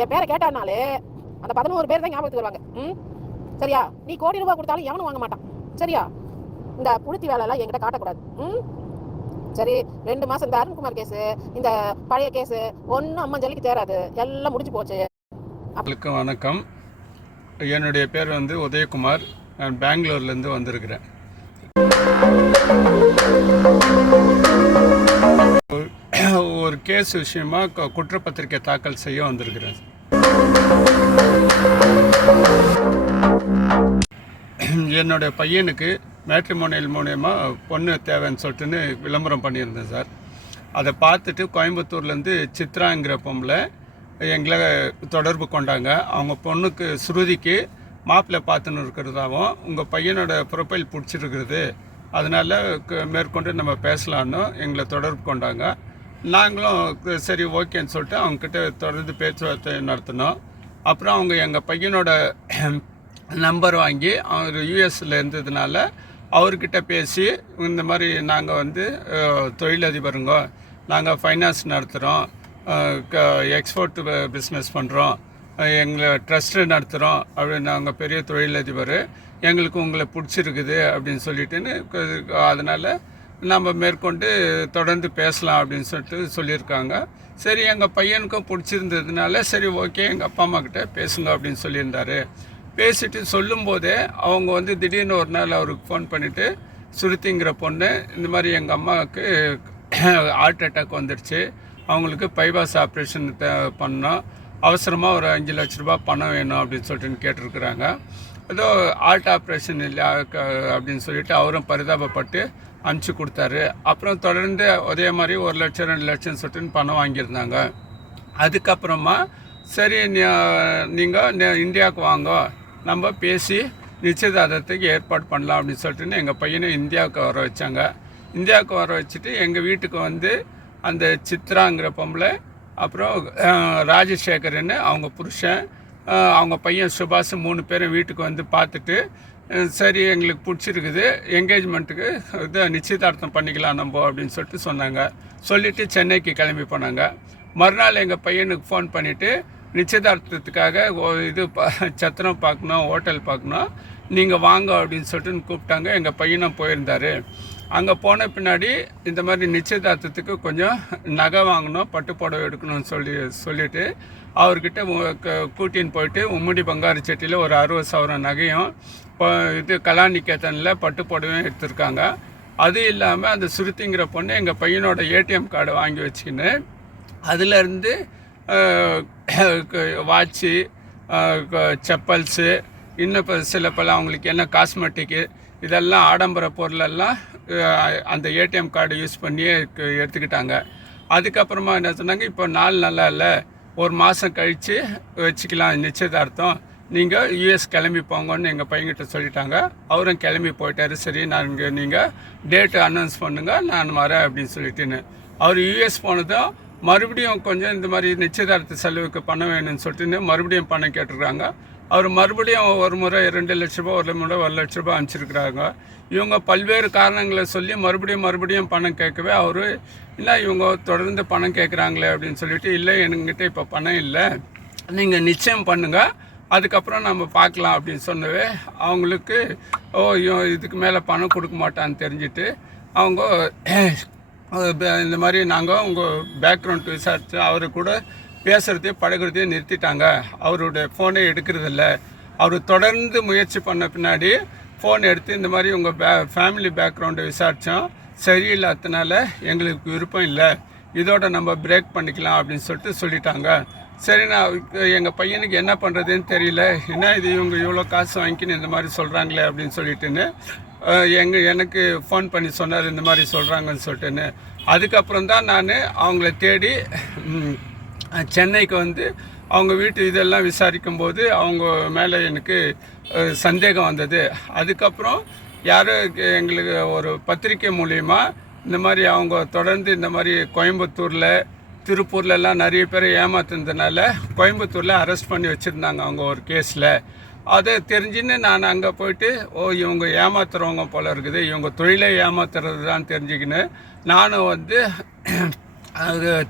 என் பேரை கேட்டானாலே அந்த 11 பேர் தான் ஞாபகத்துக்கு வருவாங்க. சரியா? நீ கோடி ரூபாய் கொடுத்தாலும் எவனும் வாங்க மாட்டான். சரியா? இந்த புளுத்தி வேலை எல்லாம் என்கிட்ட காட்டக்கூடாது. சரி, 2 மாசம் இந்த அருண்குமார் கேஸ், இந்த பழைய கேஸ் ஒன்னும் அம்மா ஜல்லிக்கு தேராது, எல்லாம் முடிஞ்சு போச்சு. வணக்கம். என்னுடைய பேர் உதயகுமார். நான் பெங்களூர்லேருந்து வந்திருக்கிறேன். ஒரு கேஸ் விஷயமா குற்றப்பத்திரிக்கை தாக்கல் செய்ய வந்திருக்கிறேன். என்னுடைய பையனுக்கு மேட்ரிமோனியல் மூலயமா பொண்ணு தேவைன்னு சொல்லிட்டுன்னு விளம்பரம் பண்ணியிருந்தேன் சார். அதை பார்த்துட்டு கோயம்புத்தூர்லேருந்து சித்ராங்கிற பொம்பளை எங்களை தொடர்பு கொண்டாங்க. அவங்க பொண்ணுக்கு ஸ்ருதிக்கு மாப்பிள்ளை பார்த்துன்னு இருக்கிறதாவும் உங்கள் பையனோட ப்ரொஃபைல் பிடிச்சிருக்கிறது, அதனால் மேற்கொண்டு நம்ம பேசலான்னு எங்களை தொடர்பு கொண்டாங்க. நாங்களும் சரி ஓகேன்னு சொல்லிட்டு அவங்கக்கிட்ட தொடர்ந்து பேச்சுவார்த்தை நடத்தினோம். அப்புறம் அவங்க எங்கள் பையனோட நம்பர் வாங்கி அவர் யூஎஸில் இருந்ததுனால அவர்கிட்ட பேசி இந்த மாதிரி நாங்கள் தொழிலதிபருங்க, நாங்கள் ஃபைனான்ஸ் நடத்துகிறோம், எக்ஸ்போர்ட் பிஸ்னஸ் பண்ணுறோம், எங்களை ட்ரஸ்ட்டு நடத்துகிறோம் அப்படின்னு, நாங்கள் பெரிய தொழிலதிபர், எங்களுக்கு உங்களை பிடிச்சிருக்குது அப்படின்னு சொல்லிட்டுன்னு, அதனால் நம்ம மேற்கொண்டு தொடர்ந்து பேசலாம் அப்படின்னு சொல்லிட்டு சொல்லியிருக்காங்க. சரி, எங்கள் பையனுக்கும் பிடிச்சிருந்ததுனால சரி ஓகே எங்கள் அப்பா அம்மா கிட்ட பேசுங்க அப்படின்னு சொல்லியிருந்தார். பேசிட்டு சொல்லும்போதே அவங்க திடீர்னு ஒரு நாள் அவருக்கு ஃபோன் பண்ணிவிட்டு, சுருத்திங்கிற பொண்ணு இந்த மாதிரி எங்கள் அம்மாவுக்கு ஹார்ட் அட்டாக் வந்துடுச்சு, அவங்களுக்கு பைபாஸ் ஆப்ரேஷன் பண்ணோம், அவசரமாக ஒரு 5 லட்ச ரூபா பணம் வேணும் அப்படின்னு சொல்லிட்டு கேட்டிருக்கிறாங்க. ஏதோ ஹார்ட் ஆப்ரேஷன் இல்லை அப்படின்னு சொல்லிட்டு அவரும் பரிதாபப்பட்டு அனுப்பிச்சி கொடுத்தாரு. அப்புறம் தொடர்ந்து அதே மாதிரி 1 லட்சம் 2 லட்சம் சொல்லிட்டு பணம் வாங்கியிருந்தாங்க. அதுக்கப்புறமா சரி நீங்கள் இந்தியாவுக்கு வாங்க, நம்ம பேசி நிச்சயதார்த்தத்துக்கு ஏற்பாடு பண்ணலாம் அப்படின்னு சொல்லிட்டு எங்கள் பையனை இந்தியாவுக்கு வர வச்சாங்க. இந்தியாவுக்கு வர வச்சுட்டு எங்கள் வீட்டுக்கு அந்த சித்ராங்கிற பொம்பளை, அப்புறம் ராஜசேகரன்னு அவங்க புருஷன், அவங்க பையன் சுபாஷ் 3 பேரும் வீட்டுக்கு பார்த்துட்டு சரி எங்களுக்கு பிடிச்சிருக்குது, என்கேஜ்மெண்ட்டுக்கு நிச்சயதார்த்தம் பண்ணிக்கலாம் நம்ம அப்படின்னு சொல்லிட்டு சொன்னாங்க. சொல்லிவிட்டு சென்னைக்கு கிளம்பி போனாங்க. மறுநாள் எங்கள் பையனுக்கு ஃபோன் பண்ணிவிட்டு நிச்சயதார்த்தத்துக்காக சத்திரம் பார்க்கணும், ஹோட்டல் பார்க்கணும், நீங்கள் வாங்க அப்படின்னு சொல்லிட்டு கூப்பிட்டாங்க. எங்கள் பையனும் போயிருந்தார். அங்கே போன பின்னாடி இந்த மாதிரி நிச்சயதார்த்தத்துக்கு கொஞ்சம் நகை வாங்கணும், பட்டு புடவை எடுக்கணும்னு சொல்லிவிட்டு அவர்கிட்ட கூட்டின்னு போயிட்டு உம்முடி பங்காரு செட்டியில் ஒரு 60 சவரம் நகையும் கலாநிகேதனில் பட்டு புடவையும் எடுத்திருக்காங்க. அது இல்லாமல் அந்த சுருத்திங்கிற பொண்ணு எங்கள் பையனோட ஏடிஎம் கார்டை வாங்கி வச்சுக்கின்னு அதிலேருந்து வாட்சு, செப்பல்ஸு, இன்னும் சில பல அவங்களுக்கு என்ன காஸ்மெட்டிக்கு, இதெல்லாம் ஆடம்பர பொருளெல்லாம் அந்த ஏடிஎம் கார்டு யூஸ் பண்ணி எடுத்துக்கிட்டாங்க. அதுக்கப்புறமா என்ன சொன்னாங்க, இப்போ நாள் நல்லா இல்லை, 1 மாதம் கழித்து வச்சுக்கலாம் நிச்சயதார்த்தம், நீங்கள் யூஎஸ் கிளம்பி போங்கன்னு எங்கள் பையன்கிட்ட சொல்லிட்டாங்க. அவரும் கிளம்பி போயிட்டார். சரி நீங்கள் டேட்டு அனௌன்ஸ் பண்ணுங்கள், நான் வரேன் அப்படின்னு சொல்லிட்டுன்னு. அவர் யூஎஸ் போனதும் மறுபடியும் கொஞ்சம் இந்த மாதிரி நிச்சயதார்த்த செலவுக்கு பணம் வேணும்னு சொல்லிட்டு மறுபடியும் பணம் கேட்டுருக்காங்க. அவர் மறுபடியும் ஒரு முறை 2 லட்ச ரூபா, ஒரு முறை 1 லட்ச ரூபா அனுப்பிச்சிருக்கிறாங்க. இவங்க பல்வேறு காரணங்களை சொல்லி மறுபடியும் பணம் கேட்கவே அவர் இல்லை இவங்க தொடர்ந்து பணம் கேட்குறாங்களே அப்படின்னு சொல்லிட்டு, இல்லை என்கிட்ட இப்போ பணம் இல்லை, நீங்கள் நிச்சயம் பண்ணுங்கள், அதுக்கப்புறம் நம்ம பார்க்கலாம் அப்படின்னு சொன்னவே அவங்களுக்கு இதுக்கு மேலே பணம் கொடுக்க மாட்டான்னு தெரிஞ்சுட்டு அவங்க இந்த மாதிரி நாங்கள் உங்கள் பேக்ரவுண்ட் விசாரித்து அவரு கூட பேசுகிறதையும் பழகிறதையும் நிறுத்திட்டாங்க. அவருடைய ஃபோனே எடுக்கிறதில்ல. அவர் தொடர்ந்து முயற்சி பண்ண பின்னாடி ஃபோன் எடுத்து இந்த மாதிரி உங்கள் ஃபேமிலி பேக்ரவுண்டை விசாரித்தோம், சரியில்லாதனால எங்களுக்கு விருப்பம் இல்லை, இதோட நம்ம பிரேக் பண்ணிக்கலாம் அப்படின்னு சொல்லிட்டாங்க. சரி, நான் எங்கள் பையனுக்கு என்ன பண்ணுறதுன்னு தெரியல, என்ன இது இவங்க இவ்வளோ காசு வாங்கிக்கின்னு இந்த மாதிரி சொல்கிறாங்களே அப்படின்னு சொல்லிட்டுன்னு எனக்கு ஃபோன் பண்ணி சொன்னார், இந்த மாதிரி சொல்கிறாங்கன்னு சொல்லிட்டுன்னு. அதுக்கப்புறம் தான் நான் அவங்கள தேடி சென்னைக்கு அவங்க வீட்டு இதெல்லாம் விசாரிக்கும்போது அவங்க மேலே எனக்கு சந்தேகம் வந்தது. அதுக்கப்புறம் யாரோ எங்களுக்கு ஒரு பத்திரிக்கை மூலிமா இந்த மாதிரி அவங்க தொடர்ந்து இந்த மாதிரி கோயம்புத்தூரில், திருப்பூர்லலாம் நிறைய பேர் ஏமாத்துனதுனால கோயம்புத்தூரில் அரெஸ்ட் பண்ணி வச்சுருந்தாங்க அவங்க ஒரு கேஸில். அதை தெரிஞ்சுன்னு நான் அங்கே போயிட்டு இவங்க ஏமாத்துறவங்க போல் இருக்குது, இவங்க தொழிலை ஏமாத்துறது தான் தெரிஞ்சுக்கின்னு நானும்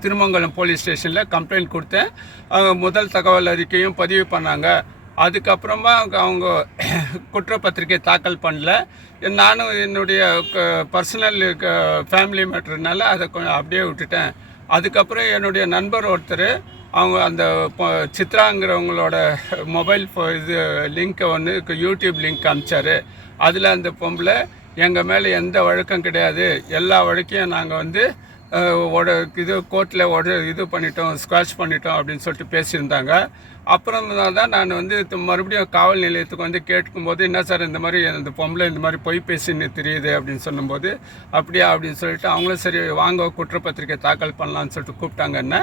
திருமங்கலம் போலீஸ் ஸ்டேஷனில் கம்ப்ளைண்ட் கொடுத்தேன். அவங்க முதல் தகவல் அறிக்கையும் பதிவு பண்ணாங்க. அதுக்கப்புறமா அவங்க குற்றப்பத்திரிக்கை தாக்கல் பண்ணல. நானும் என்னுடைய பர்சனல் ஃபேமிலி மேட்டர்னால அதை கொஞ்சம் அப்படியே விட்டுட்டேன். அதுக்கப்புறம் என்னுடைய நண்பர் ஒருத்தர் அவங்க அந்த சித்ராங்கிறவங்களோட மொபைல் இது லிங்க்கை ஒன்று யூடியூப் லிங்க் அனுப்பிச்சார். அதில் அந்த பொம்பளை எங்கள் மேலே எந்த வழக்கம் கிடையாது, எல்லா வழக்கையும் நாங்கள் இது கோர்ட்டில் இது பண்ணிட்டோம், ஸ்குவாஷ் பண்ணிட்டோம் அப்படின்னு சொல்லிட்டு பேசியிருந்தாங்க. அப்புறம் தான் நான் மறுபடியும் காவல் நிலையத்துக்கு கேட்கும்போது, என்ன சார் இந்த மாதிரி இந்த பொம்பளை இந்த மாதிரி பொய் பேசின்னு தெரியுது அப்படின்னு சொல்லும்போது, அப்படியா அப்படின்னு சொல்லிட்டு அவங்களும் சரி வாங்க குற்றப்பத்திரிக்கை தாக்கல் பண்ணலான்னு சொல்லிட்டு கூப்பிட்டாங்க என்ன.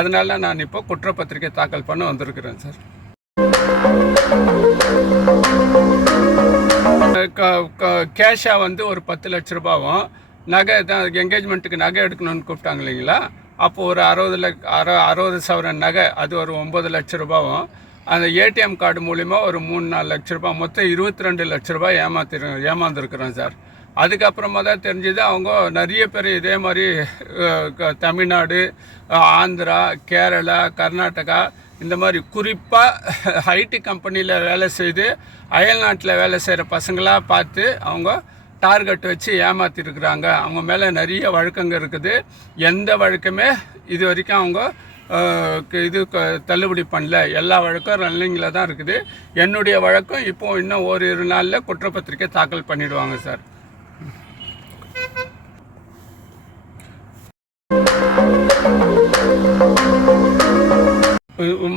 அதனால நான் இப்போ குற்றப்பத்திரிக்கை தாக்கல் பண்ண வந்திருக்கிறேன் சார். கேஷாக ஒரு 10 லட்ச ரூபாவும், நகை தான் என்கேஜ்மெண்ட்டுக்கு நகை எடுக்கணும்னு கூப்பிட்டாங்க இல்லைங்களா. அப்போது ஒரு 60 சவரன் நகை, அது ஒரு 9 லட்ச ரூபாவும், அந்த ஏடிஎம் கார்டு மூலிமா ஒரு 3-4 லட்ச ரூபாய், மொத்தம் 22 லட்ச ரூபாய் ஏமாந்துருக்குறோம் சார். அதுக்கப்புறமா தான் தெரிஞ்சது அவங்க நிறைய பேர் இதே மாதிரி தமிழ்நாடு, ஆந்திரா, கேரளா, கர்நாடகா இந்த மாதிரி குறிப்பாக ஐடி கம்பெனியில் வேலை செய்து அயல்நாட்டில் வேலை செய்கிற பசங்களாக பார்த்து அவங்க டார்கெட் வச்சு ஏமாற்றிருக்கிறாங்க. அவங்க மேலே நிறைய வழக்கங்க இருக்குது. எந்த வழக்குமே இது வரைக்கும் அவங்க தள்ளுபடி பண்ணல. எல்லா வழக்கும் ரன்னிங்கில் தான் இருக்குது. என்னுடைய வழக்கம் இப்போ இன்னும் ஓரிரு நாளில் குற்றப்பத்திரிக்கை தாக்கல் பண்ணிடுவாங்க சார்.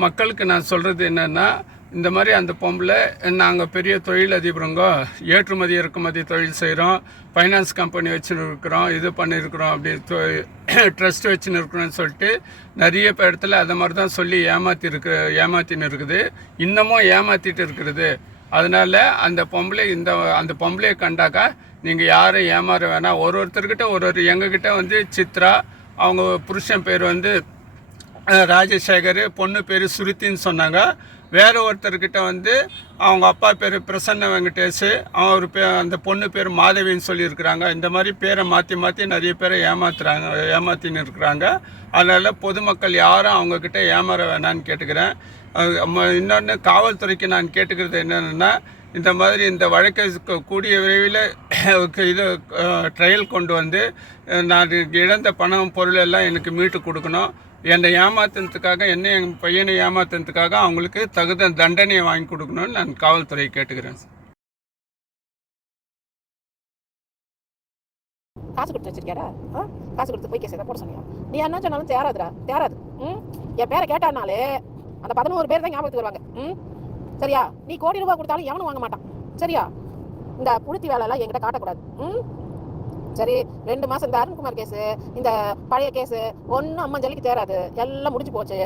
மக்களுக்கு நான் சொல்கிறது என்னென்னா, இந்த மாதிரி அந்த பொம்பளை நாங்கள் பெரிய தொழில் அதிபருங்க, ஏற்றுமதி இறக்குமதி தொழில் செய்கிறோம், ஃபைனான்ஸ் கம்பெனி வச்சுன்னு இருக்கிறோம், இது பண்ணியிருக்கிறோம், அப்படி ட்ரஸ்ட் வச்சுன்னு இருக்கிறோன்னு சொல்லிட்டு நிறைய இடத்துல அதை மாதிரி தான் சொல்லி ஏமாத்தின்னு இருக்குது. இன்னமும் ஏமாற்றிட்டு இருக்கிறது. அதனால் அந்த பொம்பளையை கண்டாக்கா நீங்கள் யாரும் ஏமாற வேணாம். ஒருத்தர்கிட்ட எங்ககிட்ட சித்ரா, அவங்க புருஷன் பேர் ராஜசேகர், பொண்ணு பேர் சுருத்தின்னு சொன்னாங்க. வேறு ஒருத்தர்கிட்ட அவங்க அப்பா பேர் பிரசன்ன வெங்கடேஷ், அந்த பொண்ணு பேர் மாதவின்னு சொல்லியிருக்கிறாங்க. இந்த மாதிரி பேரை மாற்றி நிறைய பேரை ஏமாற்றின்னு இருக்கிறாங்க. அதனால் பொதுமக்கள் யாரும் அவங்கக்கிட்ட ஏமாற வேணான்னு கேட்டுக்கிறேன். இன்னொன்று காவல்துறைக்கு நான் கேட்டுக்கிறது என்னென்னா, இந்த மாதிரி இந்த வழக்கை கூடிய விரைவில் ட்ரையல் கொண்டு நான் இழந்த பணம் பொருள் எல்லாம் எனக்கு மீட்டு கொடுக்கணும். என்னை ஏமாத்துறதுக்காக, என் பையனை ஏமாத்துறதுக்காக அவங்களுக்கு தகுந்த தண்டனையை வாங்கி கொடுக்கணும்னு நான் காவல்துறையை கேட்டுக்கிறேன். காசு கொடுத்து வச்சிருக்கியாரா? காசு கொடுத்து போய் கேஸ் போட சொன்னியா? நீ என்ன சொன்னாலும் தேராது. என் பேரை கேட்டானாலே அந்த 11 பேர் தான் ஞாபகத்துக்கு வருவாங்க. சரியா? நீ கோடி ரூபாய் கொடுத்தாலும் எவனும் வாங்க மாட்டான். சரியா? இந்த புழுத்தி வேலைலாம் என்கிட்ட காட்டக்கூடாது. சரி, 2 மாதம் இந்த அருண்குமார் கேஸு, இந்த பழைய கேஸு ஒன்றும் அம்மா ஜல்லிக்கு தேராது. எல்லாம் முடிஞ்சு போச்சு.